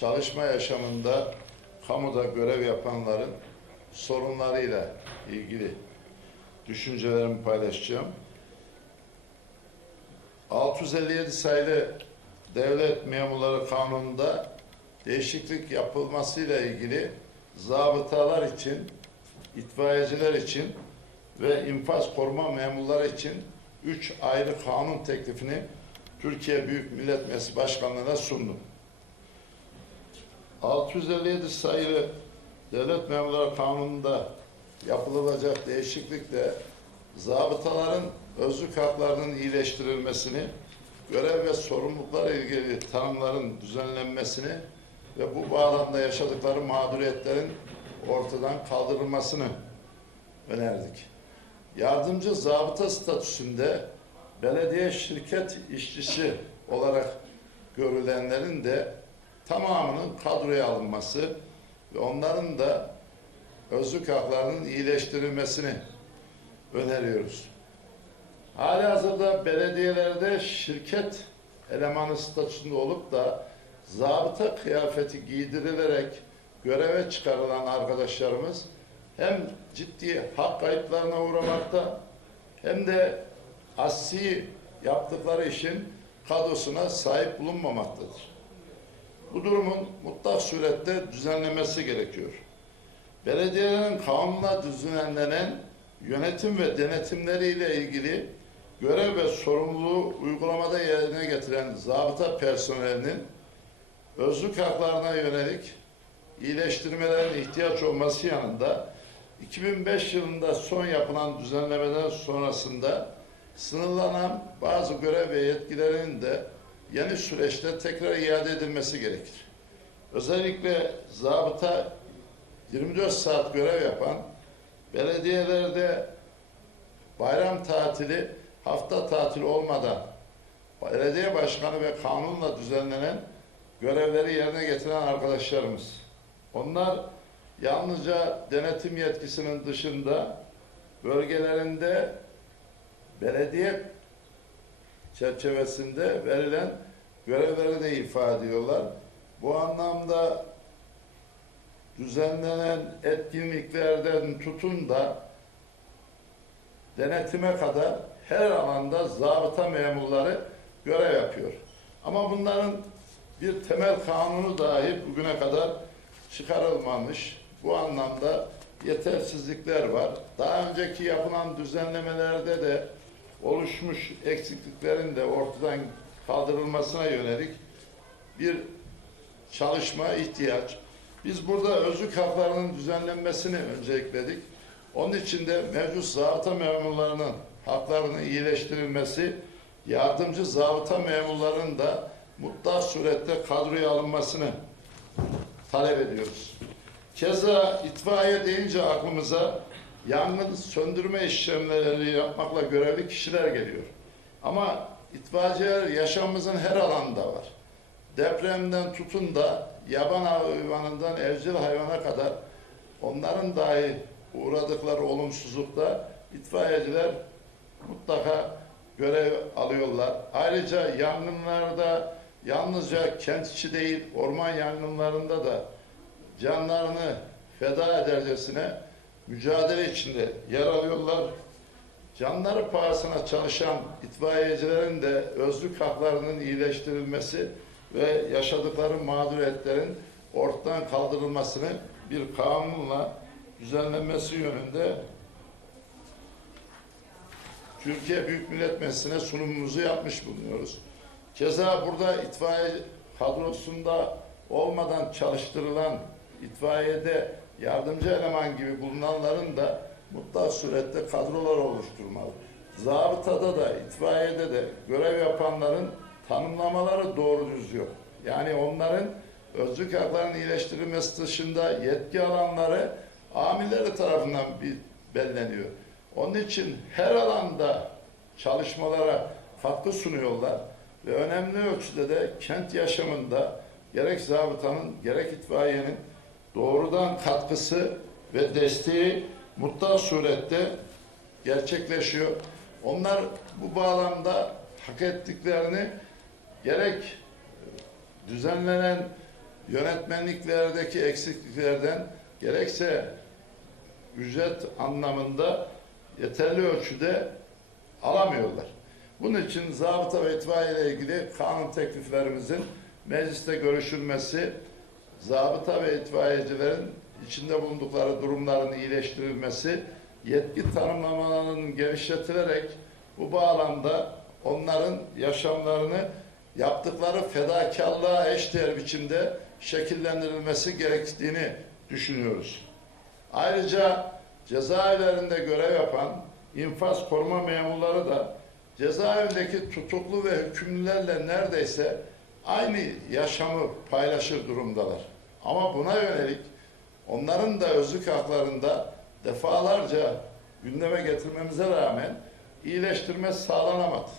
çalışma yaşamında kamuda görev yapanların sorunlarıyla ilgili düşüncelerimi paylaşacağım. 657 sayılı Devlet Memurları Kanunu'nda değişiklik yapılmasıyla ilgili zabıtalar için, itfaiyeciler için ve infaz koruma memurları için üç ayrı kanun teklifini Türkiye Büyük Millet Meclisi Başkanlığı'na sundum. 657 sayılı Devlet Memurları Kanunu'nda yapılacak değişiklikle zabıtaların özlük haklarının iyileştirilmesini, görev ve sorumluluklarla ilgili tanımların düzenlenmesini ve bu bağlamda yaşadıkları mağduriyetlerin ortadan kaldırılmasını önerdik. Yardımcı zabıta statüsünde belediye şirket işçisi olarak görülenlerin de tamamının kadroya alınması ve onların da özlük haklarının iyileştirilmesini öneriyoruz. Halihazırda belediyelerde şirket elemanı statüsünde olup da zabıta kıyafeti giydirilerek göreve çıkarılan arkadaşlarımız hem ciddi hak kayıplarına uğramakta hem de asli yaptıkları işin kadrosuna sahip bulunmamaktadır. Bu durumun mutlak surette düzenlemesi gerekiyor. Belediyelerin kanunla düzenlenen yönetim ve denetimleriyle ilgili görev ve sorumluluğu uygulamada yerine getiren zabıta personelinin özlük haklarına yönelik iyileştirmelerin ihtiyaç olması yanında 2005 yılında son yapılan düzenlemeden sonrasında sınırlanan bazı görev ve yetkilerinin de yeni süreçte tekrar iade edilmesi gerekir. Özellikle zabıta 24 saat görev yapan belediyelerde bayram tatili, hafta tatili olmadan belediye başkanı ve kanunla düzenlenen görevleri yerine getiren arkadaşlarımız. Onlar yalnızca denetim yetkisinin dışında bölgelerinde belediye çerçevesinde verilen görevleri de ifade ediyorlar. Bu anlamda düzenlenen etkinliklerden tutun da denetime kadar her alanda zabıta memurları görev yapıyor. Ama bunların bir temel kanunu dahi bugüne kadar çıkarılmamış. Bu anlamda yetersizlikler var. Daha önceki yapılan düzenlemelerde de oluşmuş eksikliklerin de ortadan kaldırılmasına yönelik bir çalışma ihtiyaç. Biz burada özlük haklarının düzenlenmesini öncelikledik. Onun için de mevcut zabıta memurlarının haklarının iyileştirilmesi, yardımcı zabıta memurlarının da mutlak surette kadroya alınmasını talep ediyoruz. Keza itfaiye deyince aklımıza yangın söndürme işlemleri yapmakla görevli kişiler geliyor. Ama itfaiyeciler yaşamımızın her alanında var. Depremden tutun da yaban hayvanından evcil hayvana kadar onların dahi uğradıkları olumsuzlukta itfaiyeciler mutlaka görev alıyorlar. Ayrıca yangınlarda yalnızca kent içi değil orman yangınlarında da canlarını feda edercesine mücadele içinde yer alıyorlar. Canları pahasına çalışan itfaiyecilerin de özlük haklarının iyileştirilmesi ve yaşadıkları mağduriyetlerin ortadan kaldırılmasını bir kanunla düzenlenmesi yönünde Türkiye Büyük Millet Meclisi'ne sunumumuzu yapmış bulunuyoruz. Keza burada itfaiye kadrosunda olmadan çalıştırılan itfaiyede yardımcı eleman gibi bulunanların da mutlak surette kadrolar oluşturmalı. Zabıtada da, itfaiyede de görev yapanların tanımlamaları doğru düz yok. Yani onların özlük haklarının iyileştirilmesi dışında yetki alanları amirleri tarafından bir belleniyor. Onun için her alanda çalışmalara katkı sunuyorlar ve önemli ölçüde de kent yaşamında gerek zabıtanın gerek itfaiyenin doğrudan katkısı ve desteği mutlak surette gerçekleşiyor. Onlar bu bağlamda hak ettiklerini gerek düzenlenen yönetmenliklerdeki eksikliklerden gerekse ücret anlamında yeterli ölçüde alamıyorlar. Bunun için zabıta ve itfaiye ile ilgili kanun tekliflerimizin mecliste görüşülmesi, zabıta ve itfaiyecilerin içinde bulundukları durumların iyileştirilmesi, yetki tanımlamalarının genişletilerek bu bağlamda onların yaşamlarını yaptıkları fedakarlığa eşdeğer biçimde şekillendirilmesi gerektiğini düşünüyoruz. Ayrıca cezaevlerinde görev yapan infaz koruma memurları da cezaevindeki tutuklu ve hükümlülerle neredeyse aynı yaşamı paylaşır durumdalar. Ama buna yönelik onların da özlük haklarında defalarca gündeme getirmemize rağmen iyileştirme sağlanamadı.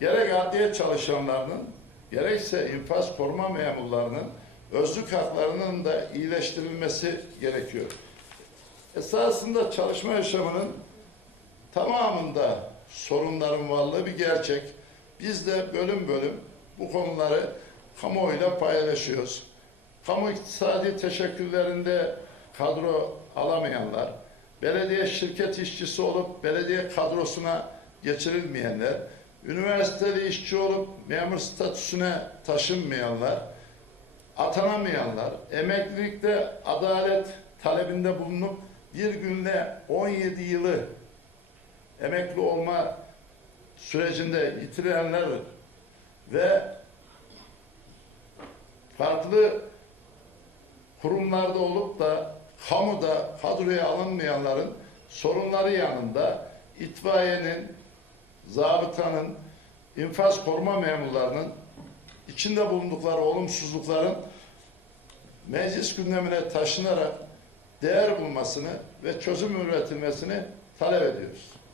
Gerek adliye çalışanlarının gerekse infaz koruma memurlarının özlük haklarının da iyileştirilmesi gerekiyor. Esasında çalışma yaşamının tamamında sorunların varlığı bir gerçek. Biz de bölüm bölüm bu konuları kamuoyuyla paylaşıyoruz. Kamu iktisadi teşekküllerinde kadro alamayanlar, belediye şirket işçisi olup belediye kadrosuna geçirilmeyenler, üniversiteli işçi olup memur statüsüne taşınmayanlar, atanamayanlar, emeklilikte adalet talebinde bulunup bir günde 17 yılı emekli olma sürecinde yitirenler ve farklı kurumlarda olup da kamuda kadroya alınmayanların sorunları yanında itfaiyenin, zabıtanın, infaz koruma memurlarının içinde bulundukları olumsuzlukların meclis gündemine taşınarak değer bulmasını ve çözüm üretilmesini talep ediyoruz.